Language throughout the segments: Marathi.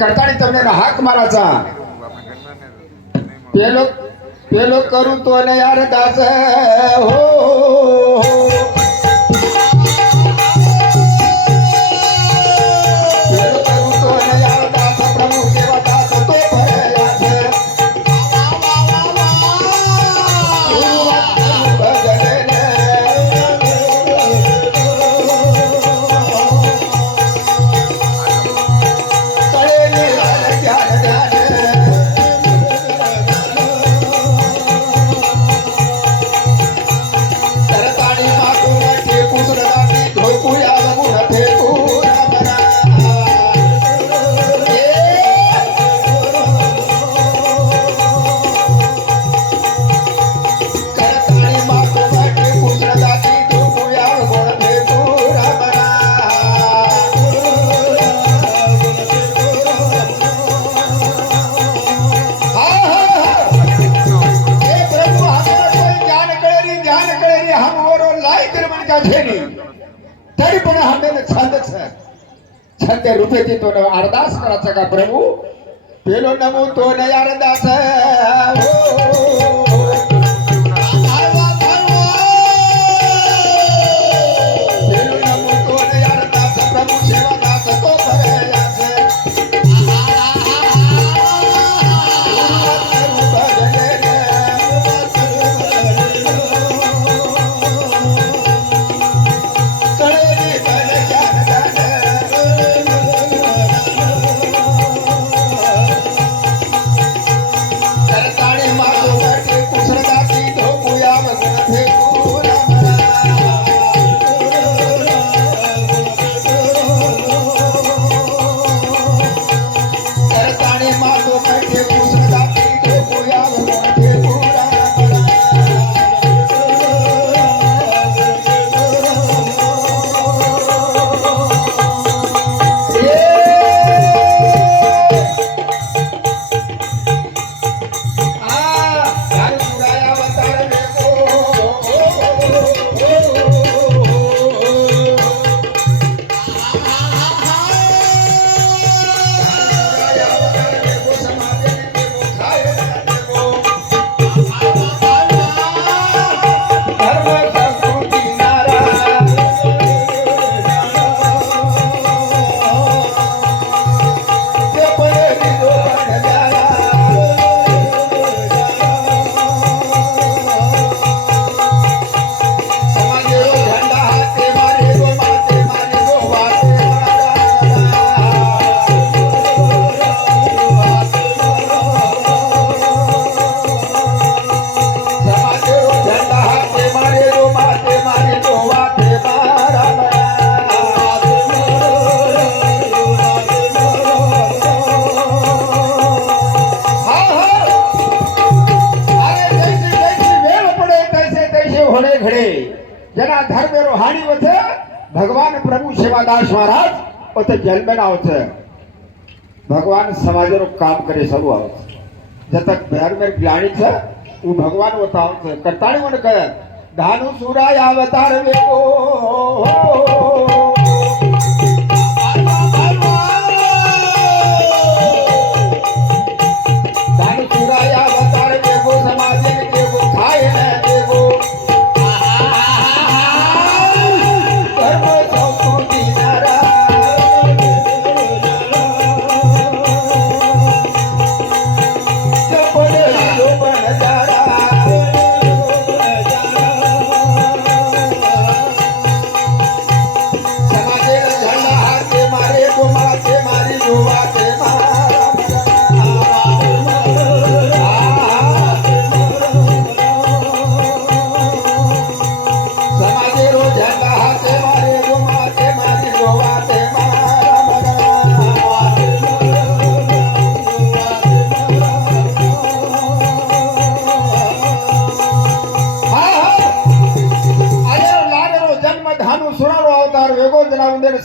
करताना તમને હાક મારાचा પેલો પેલો કરું તો ને યાર દાસ હો तरी पण आम्हाला छंद छंद रूपे तो अरदास करायचा का प्रभू पेलो नमो तो न अरदास पेलो नमो तो न अरदास प्रभु सेवा दास तो जना धर्मेरो हानी वथे भगवान प्रभु सेवादास महाराज ओते जेल में आवे छे भगवान समाजेरो काम करे सरू आवे जब तक बिहार में ग्लानी छे वो भगवान बतावे छे करताणी मन कहे धानु सुराय अवतार वेको धानु सुराय अवतार वेको समाजे के वो खाए ने देवो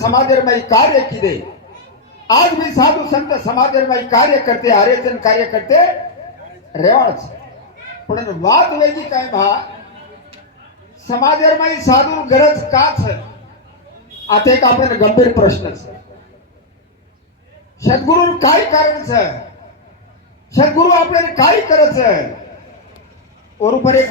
समाजर में कार्य किदे आज भी साधु संत समाजर में कार्य करते हरेजन कार्य करते रेवाच पण बात वेगी काय भा समाजर में साधु गरज का छे आते एक आपण गंभीर प्रश्न छे સદગુરુ કાંઈ કારણ છે, સદગુરુ આપણે કાંઈ કરે છે. ઓર ઉપર એક